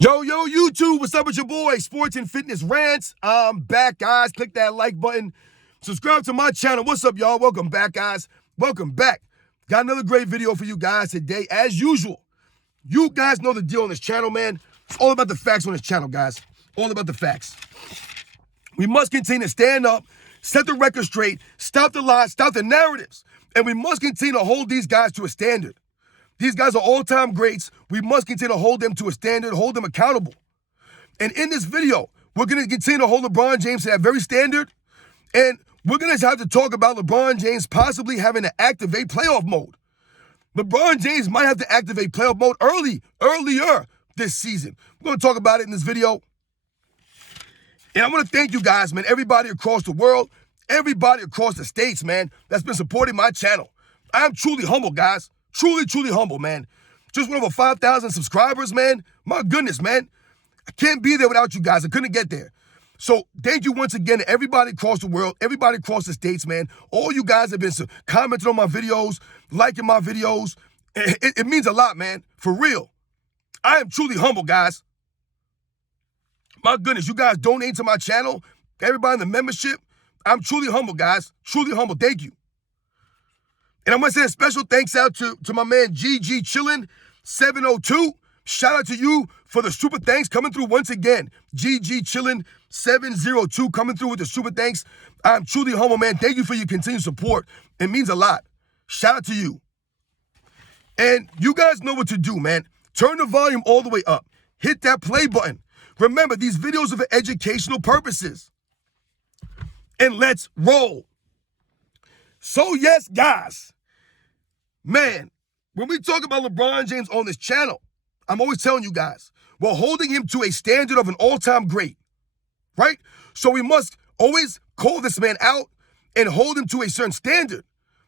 Yo, YouTube, what's up with your boy? Sports and Fitness Rants. I'm back, guys. Click that like button. Subscribe to my channel. What's up, y'all? Welcome back, guys. Welcome back. Got another great video for you guys today. As usual, you guys know the deal on this channel, man. It's all about the facts on this channel, guys. All about the facts. We must continue to stand up, set the record straight, stop the lies, stop the narratives, and we must continue to hold these guys to a standard. These guys are all-time greats. We must continue to hold them to a standard, hold them accountable. And in this video, we're going to continue to hold LeBron James to that very standard. And we're going to have to talk about LeBron James possibly having to activate playoff mode. LeBron James might have to activate playoff mode earlier this season. We're going to talk about it in this video. And I want to thank you guys, man, everybody across the world, everybody across the states, man, that's been supporting my channel. I'm truly humble, guys. Truly humble, man. Just went over 5,000 subscribers, man. My goodness, man. I can't be there without you guys. I couldn't get there. So thank you once again to everybody across the world, everybody across the states, man. All you guys have been commenting on my videos, liking my videos. It means a lot, man. For real. I am truly humble, guys. My goodness, you guys donate to my channel. Everybody in the membership. I'm truly humble, guys. Truly humble. Thank you. And I'm going to send a special thanks out to my man GG Chillin 702. Shout out to you for the super thanks coming through once again. GG Chillin 702 coming through with the super thanks. I'm truly humble, man. Thank you for your continued support. It means a lot. Shout out to you. And you guys know what to do, man. Turn the volume all the way up. Hit that play button. Remember, these videos are for educational purposes. And let's roll. So yes, guys. Man, when we talk about LeBron James on this channel, I'm always telling you guys, we're holding him to a standard of an all-time great, right? So we must always call this man out and hold him to a certain standard.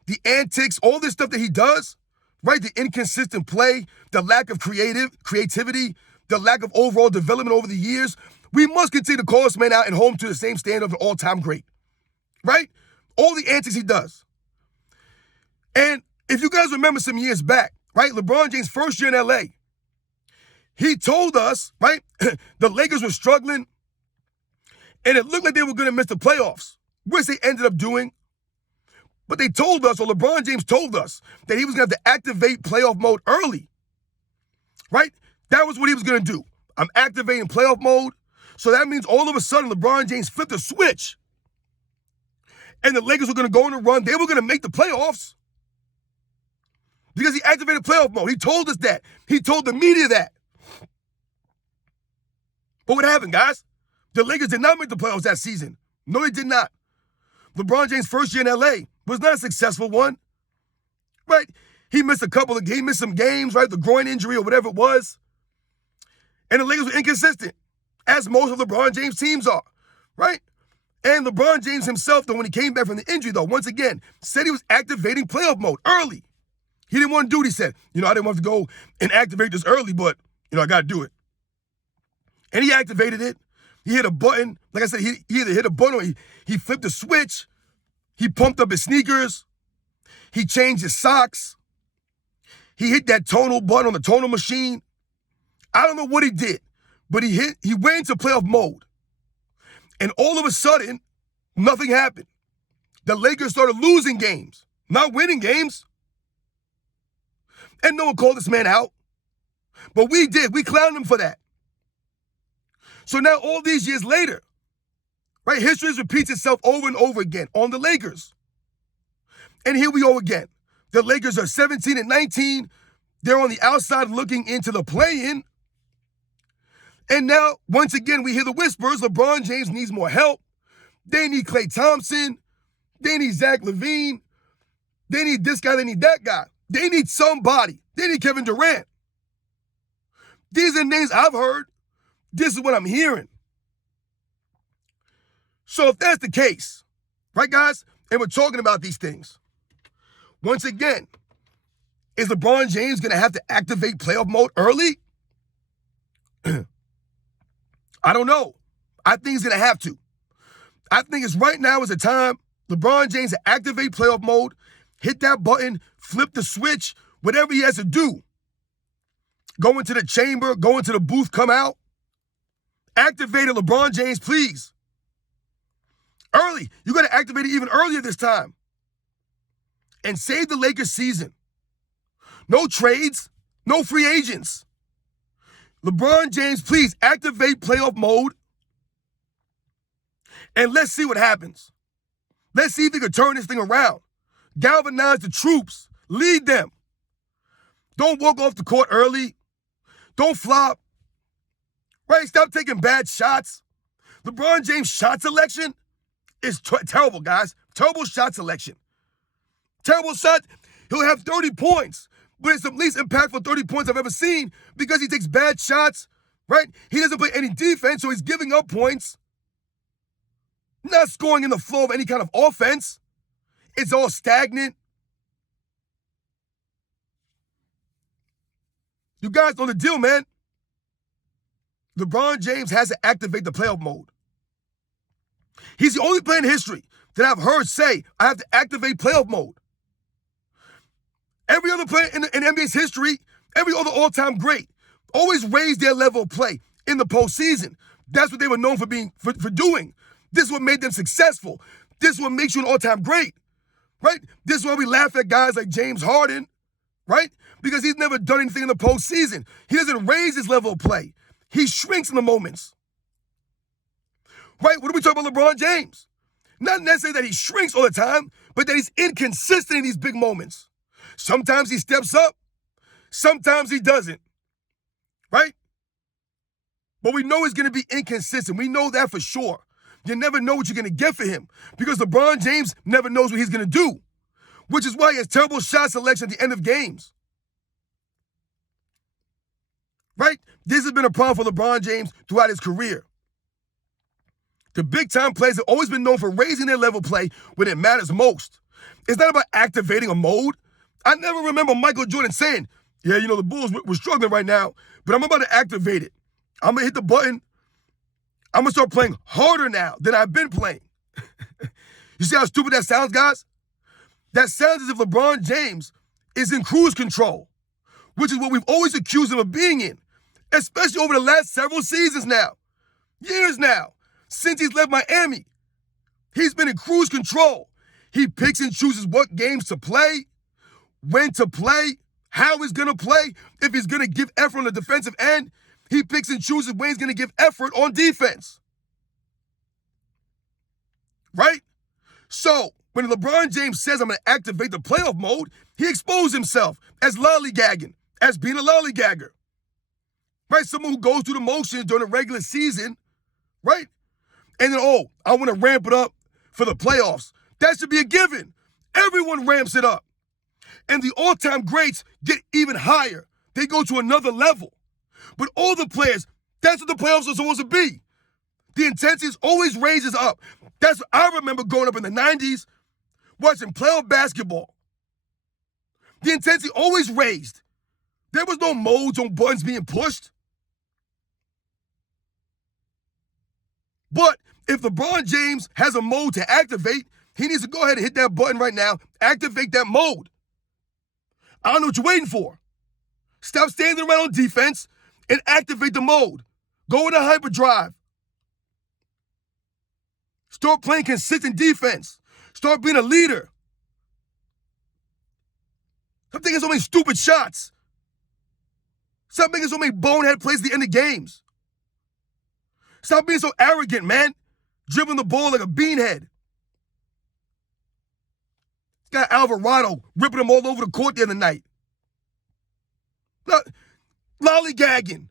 The antics, all this stuff that he does, right? The inconsistent play, the lack of creativity, the lack of overall development over the years. We must continue to call this man out and hold him to the same standard of an all-time great, right? All the antics he does. And if you guys remember some years back, right, LeBron James' first year in LA, he told us, right, the Lakers were struggling and it looked like they were going to miss the playoffs, which they ended up doing. But they told us, or LeBron James told us, that he was going to have to activate playoff mode early, right? That was what he was going to do. I'm activating playoff mode. So that means all of a sudden LeBron James flipped a switch and the Lakers were going to go on a run. They were going to make the playoffs. Because he activated playoff mode. He told us that. He told the media that. But what happened, guys? The Lakers did not make the playoffs that season. No, they did not. LeBron James' first year in LA was not a successful one. Right? He missed some games, right? The groin injury or whatever it was. And the Lakers were inconsistent, as most of LeBron James' teams are. Right? And LeBron James himself, though, when he came back from the injury, though, once again, said he was activating playoff mode early. He didn't want to do it, he said. I didn't want to go and activate this early, but, I got to do it. And he activated it. He hit a button. Like I said, he either hit a button or he flipped a switch. He pumped up his sneakers. He changed his socks. He hit that tonal button on the tonal machine. I don't know what he did, but he went into playoff mode. And all of a sudden, nothing happened. The Lakers started losing games, not winning games. And no one called this man out. But we did. We clowned him for that. So now all these years later, right, history repeats itself over and over again on the Lakers. And here we go again. The Lakers are 17-19. They're on the outside looking into the play-in. And now, once again, we hear the whispers. LeBron James needs more help. They need Klay Thompson. They need Zach LaVine. They need this guy. They need that guy. They need somebody. They need Kevin Durant. These are names I've heard. This is what I'm hearing. So if that's the case, right, guys, and we're talking about these things, once again, is LeBron James going to have to activate playoff mode early? I don't know. I think he's going to have to. I think it's right now is the time LeBron James to activate playoff mode, hit that button, flip the switch, whatever he has to do. Go into the chamber, go into the booth, come out, Activated LeBron James, please. Early. You got to activate it even earlier this time. And save the Lakers season. No trades, no free agents. LeBron James, please activate playoff mode. And let's see what happens. Let's see if they can turn this thing around. Galvanize the troops. Lead them. Don't walk off the court early. Don't flop. Right? Stop taking bad shots. LeBron James' shot selection is terrible, guys. Terrible shot selection. Terrible shot. He'll have 30 points, but it's the least impactful 30 points I've ever seen because he takes bad shots, right? He doesn't play any defense, so he's giving up points. Not scoring in the flow of any kind of offense. It's all stagnant. You guys know the deal, man. LeBron James has to activate the playoff mode. He's the only player in history that I've heard say, I have to activate playoff mode. Every other player in NBA's history, every other all-time great, always raised their level of play in the postseason. That's what they were known for doing. This is what made them successful. This is what makes you an all-time great, right? This is why we laugh at guys like James Harden, right? Because he's never done anything in the postseason. He doesn't raise his level of play. He shrinks in the moments. Right? What are we talking about LeBron James? Not necessarily that he shrinks all the time, but that he's inconsistent in these big moments. Sometimes he steps up. Sometimes he doesn't. Right? But we know he's going to be inconsistent. We know that for sure. You never know what you're going to get for him because LeBron James never knows what he's going to do, which is why he has terrible shot selection at the end of games. Right? This has been a problem for LeBron James throughout his career. The big-time players have always been known for raising their level play when it matters most. It's not about activating a mode. I never remember Michael Jordan saying, yeah, the Bulls were struggling right now, but I'm about to activate it. I'm going to hit the button. I'm going to start playing harder now than I've been playing. You see how stupid that sounds, guys? That sounds as if LeBron James is in cruise control, which is what we've always accused him of being in, especially over the last several seasons now, years now, since he's left Miami. He's been in cruise control. He picks and chooses what games to play, when to play, how he's going to play, if he's going to give effort on the defensive end. He picks and chooses when he's going to give effort on defense. Right? So, when LeBron James says I'm going to activate the playoff mode, he exposed himself as lollygagging, as being a lollygagger. Right? Someone who goes through the motions during the regular season, right? And then, I want to ramp it up for the playoffs. That should be a given. Everyone ramps it up. And the all-time greats get even higher. They go to another level. But all the players, that's what the playoffs are supposed to be. The intensity always raises up. That's what I remember growing up in the 90s, watching playoff basketball. The intensity always raised. There was no modes on buttons being pushed. But if LeBron James has a mode to activate, he needs to go ahead and hit that button right now, activate that mode. I don't know what you're waiting for. Stop standing around on defense and activate the mode. Go into hyperdrive. Start playing consistent defense. Start being a leader. Stop taking so many stupid shots. Stop making so many bonehead plays at the end of games. Stop being so arrogant, man. Dribbling the ball like a beanhead. Got Alvarado ripping him all over the court the other night. Lollygagging.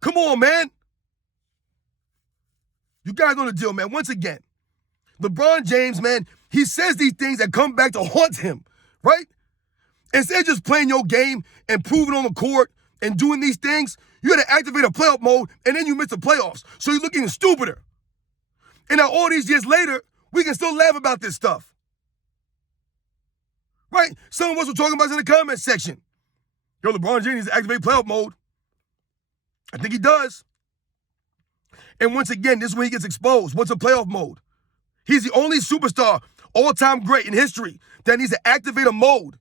Come on, man. You guys know the deal, man. Once again, LeBron James, man, he says these things that come back to haunt him, right? Instead of just playing your game and proving on the court and doing these things, you got to activate a playoff mode, and then you miss the playoffs. So you're looking stupider. And now all these years later, we can still laugh about this stuff. Right? Some of us were talking about this in the comment section. Yo, LeBron James needs to activate playoff mode. I think he does. And once again, this is when he gets exposed. What's a playoff mode? He's the only superstar, all-time great in history that needs to activate a mode.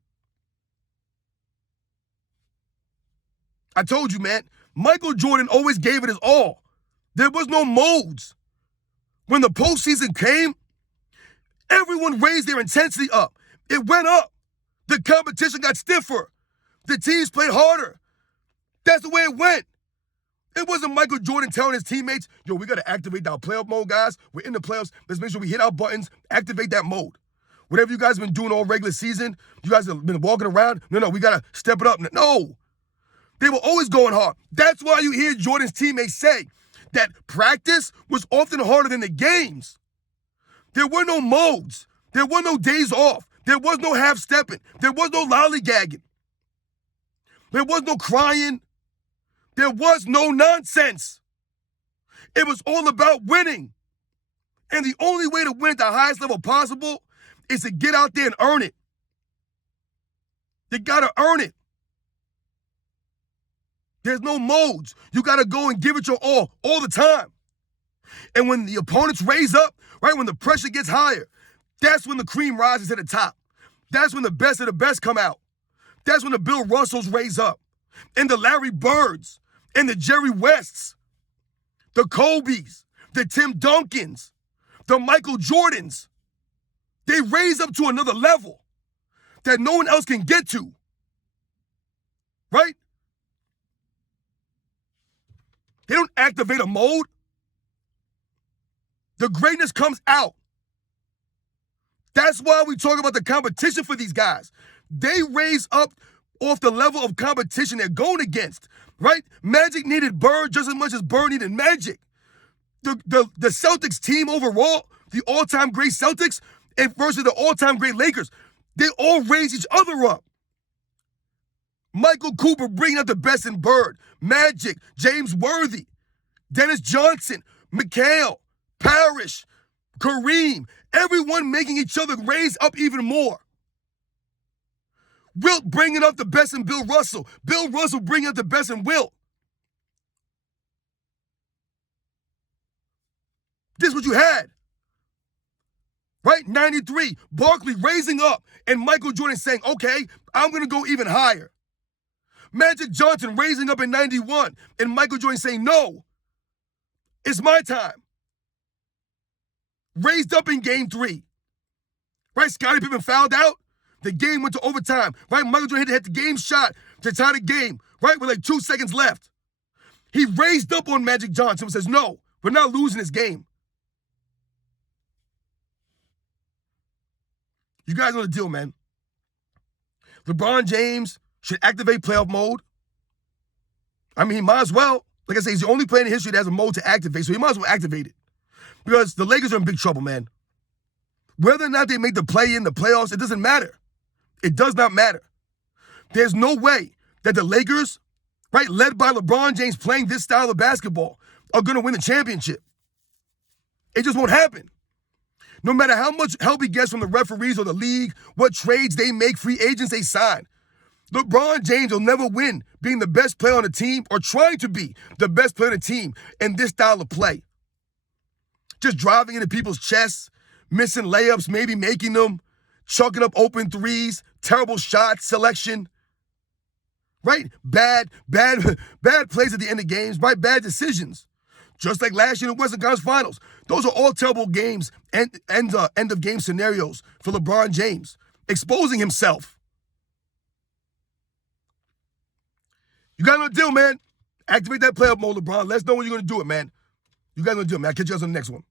I told you, man, Michael Jordan always gave it his all. There was no modes. When the postseason came, everyone raised their intensity up. It went up. The competition got stiffer. The teams played harder. That's the way it went. It wasn't Michael Jordan telling his teammates, yo, we got to activate our playoff mode, guys. We're in the playoffs. Let's make sure we hit our buttons, activate that mode. Whatever you guys have been doing all regular season, you guys have been walking around. No, we got to step it up. No. They were always going hard. That's why you hear Jordan's teammates say that practice was often harder than the games. There were no modes. There were no days off. There was no half-stepping. There was no lollygagging. There was no crying. There was no nonsense. It was all about winning. And the only way to win at the highest level possible is to get out there and earn it. You got to earn it. There's no modes. You got to go and give it your all the time. And when the opponents raise up, right, when the pressure gets higher, that's when the cream rises to the top. That's when the best of the best come out. That's when the Bill Russells raise up. And the Larry Birds, and the Jerry Wests, the Kobes, the Tim Duncans, the Michael Jordans. They raise up to another level that no one else can get to. Right? They don't activate a mode. The greatness comes out. That's why we talk about the competition for these guys. They raise up off the level of competition they're going against, right? Magic needed Bird just as much as Bird needed Magic. The Celtics team overall, the all-time great Celtics and versus the all-time great Lakers, they all raise each other up. Michael Cooper bringing out the best in Bird, Magic, James Worthy, Dennis Johnson, McHale, Parrish, Kareem, everyone making each other raise up even more. Wilt bringing up the best in Bill Russell. Bill Russell bringing up the best in Wilt. This is what you had. Right? 93, Barkley raising up and Michael Jordan saying, okay, I'm going to go even higher. Magic Johnson raising up in 91 and Michael Jordan saying, no, it's my time. Raised up in game 3. Right? Scottie Pippen fouled out. The game went to overtime. Right? Michael Jordan hit the game shot to tie the game. Right? With like 2 seconds left. He raised up on Magic Johnson and says, no, we're not losing this game. You guys know the deal, man. LeBron James should activate playoff mode. I mean, he might as well. Like I say, he's the only player in history that has a mode to activate, so he might as well activate it. Because the Lakers are in big trouble, man. Whether or not they make the play in the playoffs, it doesn't matter. It does not matter. There's no way that the Lakers, right, led by LeBron James playing this style of basketball, are going to win the championship. It just won't happen. No matter how much help he gets from the referees or the league, what trades they make, free agents they sign, LeBron James will never win being the best player on the team or trying to be the best player on the team in this style of play. Just driving into people's chests, missing layups, maybe making them, chucking up open threes, terrible shot selection, right? Bad plays at the end of games, right? Bad decisions. Just like last year in the Western Conference Finals. Those are all terrible games and end of game scenarios for LeBron James, exposing himself. You got no deal, man. Activate that playoff mode, LeBron. Let us know when you're going to do it, man. You guys going to do it, man. I'll catch you guys on the next one.